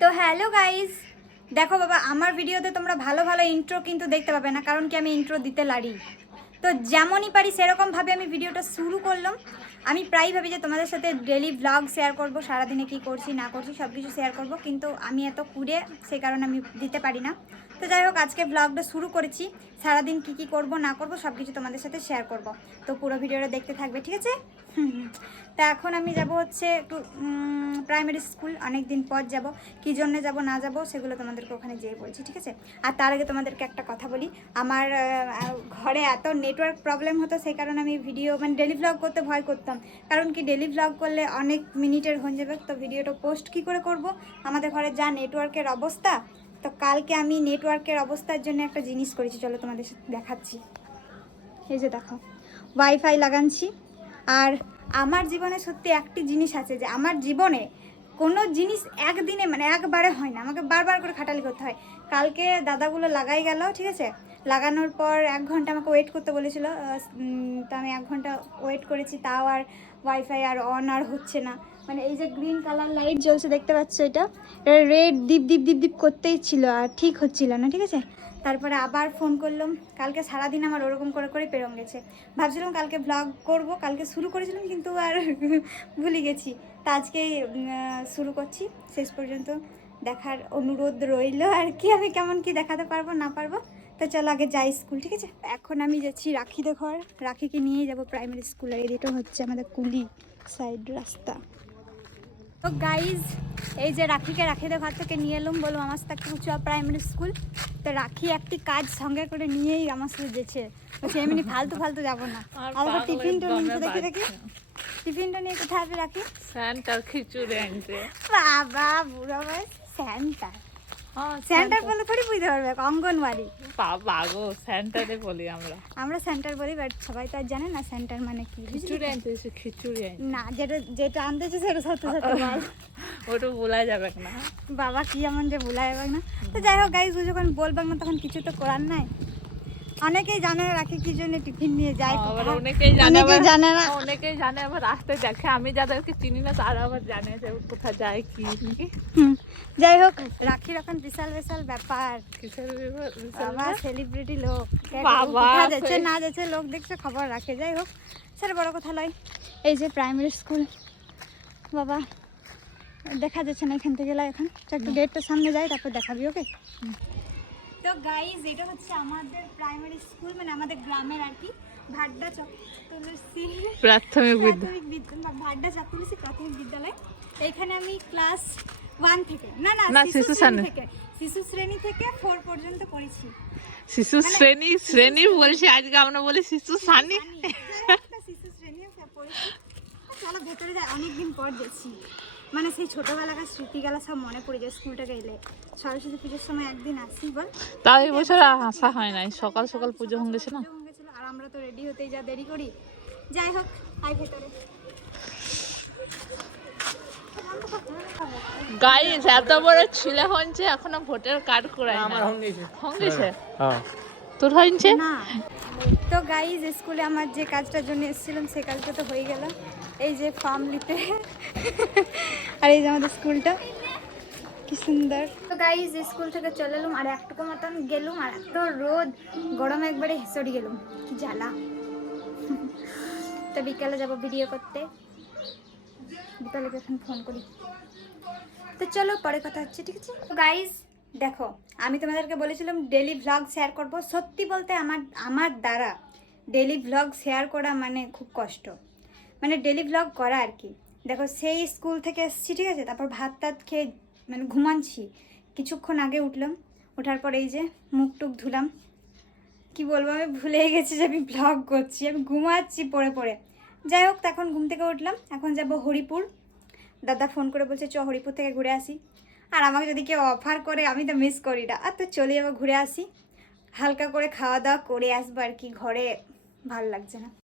তো hello guys, দেখো বাবা, আমার ভিডিওতে তোমরা ভালো ভালো ইন্ট্রো কিন্তু দেখতে পাবে না, কারণ কি আমি ইন্ট্রো দিতে লারি। তো যেমনই পারি সেরকমভাবে আমি ভিডিওটা শুরু করলাম। আমি প্রায়ই ভাবি যে তোমাদের সাথে ডেলি ভ্লগ শেয়ার করব, সারাদিনে কি করছি না করছি সব কিছু শেয়ার করব, কিন্তু আমি এত কুড়ে সেই কারণে আমি দিতে পারি না। তো যাই হোক, আজকে ভ্লগটা শুরু করেছি। সারাদিন কি কি করব না করব সব কিছু তোমাদের সাথে শেয়ার করব। তো পুরো ভিডিওটা দেখতে থাকবে, ঠিক আছে? তা এখন আমি যাব হচ্ছে একটু প্রাইমারি স্কুল। অনেক দিন পর যাব, কী জন্য যাব না যাব সেগুলো তোমাদেরকে ওখানে যেয়ে বলছি, ঠিক আছে? আর তার আগে তোমাদেরকে একটা কথা বলি। আমার ঘরে এত নেটওয়ার্ক প্রবলেম হতো, সেই কারণে আমি ভিডিও ডেলি ভ্লগ করতে ভয় করতাম। কারণ কি, ডেলি ভ্লগ করলে অনেক মিনিটের হয়ে যাবে, তো ভিডিওটা পোস্ট কি করে করব? আমাদের ঘরে যা নেটওয়ার্কের অবস্থা। তো কালকে আমি নেটওয়ার্কের অবস্থার জন্য একটা জিনিস করেছি, চলো তোমাদের সাথে দেখাচ্ছি। এই যে দেখো, ওয়াইফাই লাগাচ্ছি। আর আমার জীবনে সত্যি একটি জিনিস আছে, যে আমার জীবনে কোনো জিনিস একদিনে একবারে হয় না, আমাকে বারবার করে খাটালি করতে হয়। কালকে দাদাগুলো লাগাই গেল, ঠিক আছে? লাগানোর পর 1 ঘন্টা আমাকে ওয়েট করতে বলেছিল। তো আমি 1 ঘন্টা ওয়েট করেছি, তাও আর ওয়াইফাই আর অন আর হচ্ছে না। এই যে গ্রিন কালার লাইট জ্বলছে দেখতে পাচ্ছ, এটা রেড দীপ দীপ দীপ দীপ করতেই ছিল, আর ঠিক হচ্ছিল না, ঠিক আছে? তারপরে আবার ফোন করলাম। কালকে সারাদিন আমার ওরকম করে করে পেরোন গেছে। ভাবছিলাম কালকে ভ্লগ করব, কালকে শুরু করেছিলাম কিন্তু আর ভুলে গেছি। তা আজকেই শুরু করছি। শেষ পর্যন্ত দেখার অনুরোধ রইল আর কি, আমি কেমন কি দেখাতে পারবো না পারবো। তো চলো আগে যাই স্কুল, ঠিক আছে? এখন আমি যাচ্ছি রাখিদের ঘর, রাখিকে নিয়ে যাব প্রাইমারি স্কুল। আর এটা হচ্ছে আমাদের কুলি সাইড রাস্তা। তো গাইজ, এই যে রাখিদের ঘর থেকে নিয়ে এলাম, বলো আমার সাথে একটু চ প্রাইমারি স্কুল। তো রাখি একটি কাজ সঙ্গে করে নিয়েই আমার সাথে যেছে, বলছে এমনি ফালতু ফালতু যাবো না। আর টিফিনটা নিয়ে দেখি দেখি টিফিনটা নিয়ে কোথায় আসবে রাখি? স্যান্টার খিচুড়ি আনছে। বাবা বুড়ো বয়স স্যান্টার। সেন্টার বলে থোড়ি বুঝতে পারবে, অঙ্গনওয়াড়ি। বাবা গো, সেন্টারে বলি আমরা সেন্টার বলি, বাট সবাই তো আর জানে না সেন্টার মানে কি। খিচুড়ি আনতে, খিচুড়ি আনতে না, যেটা যেটা আনতেছে সেটা সত্য সত্য বল। ওটা বলা যাবে না বাবা, কি এমন যে ভুলা যাবে না। তো যাই হোক গাইজ, ও যখন বলবে না তখন কিছু তো করার নাই। অনেকেই জানে রাখি কি জন্য টিফিন নিয়ে যায়, অনেকেই জানে না। অনেকেই জানে, আবার রাস্তায় দেখে। আমি যাদেরকে চিনি না তারা আবার জানে যে কোথায় যায় কি। যাই হোক, রাখির এখন বিশাল বিশাল ব্যাপার। বাবা সেলিব্রিটি লোক, কোথায় যাচ্ছে না যাচ্ছে লোক দেখছে, খবর রাখে। যাই হোক, সেটা বড় কথা নয়। এই যে প্রাইমারি স্কুল, বাবা দেখা যাচ্ছে না এখান থেকে গেলে। এখন একটু গেটটার সামনে যাই, তারপর দেখাবি, ওকে? তো গাইজ, এটা হচ্ছে আমাদের প্রাইমারি স্কুল, আমাদের গ্রামের আর কি, ভাড্ডা তুলসী প্রাথমিক ভাড্ডা তুলসী প্রাথমিক বিদ্যালয়। এইখানে আমি ক্লাস 1 থেকে না শিশু শ্রেণী থেকে 4 পর্যন্ত পড়েছি। শিশু শ্রেণী বলছি, আজকে আমরা বলি শিশু শ্রেণী। শিশু শ্রেণী পড়েছি। চলো ভেতরে যাই, অনেকদিন পর দেখছি। সেই ছোটবেলাকার স্মৃতিগুলো সব মনে পড়ে যায় স্কুলটাকে এলে। সরস্বতী পুজোর সময় একদিন আসি বল, তাও এই বছর আসা হয় নাই, সকাল সকাল পুজো হয়ে গেছে না। আর আমরা তো রেডি হতেই যা দেরি করি। যাই হোক, আই ভেতরে। গাইস, এত বড় ছেলে হচ্ছে এখনো ভোটার কার্ড করাই না। আমার হংগেছে হ্যাঁ, তোর হইছে না? তো গাইস, স্কুলে আমার যে কাজটার জন্য এসেছিলাম সেই কাজটা তো হয়ে গেল। এই যে ফর্ম নিতে, আর এই যে আমাদের স্কুলটা কি সুন্দর। তো গাইস, স্কুল থেকে চলে এলাম, আর একটুকু মতন গেলুম, আর এত রোদ, গরমে একবারে হেসড়ি গেলুম, কি জ্বালা। তো বিকালে যাব ভিডিও করতে, বিকালে এখন ফোন করি। তো চলো পরে কথা হচ্ছে, ঠিক আছে? তো গাইস দেখো, আমি তোমাদেরকে বলেছিলাম ডেলি ভ্লগ শেয়ার করব। সত্যি বলতে আমার দ্বারা ডেলি ভ্লগ শেয়ার করা খুব কষ্ট, ডেলি ভ্লগ করা আর কি। দেখো, সেই স্কুল থেকে এসেছি, ঠিক আছে? তারপর ভাত টাত খেয়ে ঘুমাচ্ছি। কিছুক্ষণ আগে উঠলাম, ওঠার পর এই যে মুখ টুক ধুলাম। কি বলবো, আমি ভুলে গেছি যে আমি ভ্লগ করছি, আমি ঘুমাচ্ছি পড়ে পড়ে। যাই হোক, তখন ঘুম থেকে উঠলাম, এখন যাব হরিপুর। দাদা ফোন করে বলছে চ হরিপুর থেকে ঘুরে আসি। আর আমাকে যদি কেউ অফার করে আমি তো মিস করি না, আর তো চলে যাবো ঘুরে আসি। হালকা করে খাওয়া দাওয়া করে আসবো আর কি, ঘরে ভাল লাগছে না।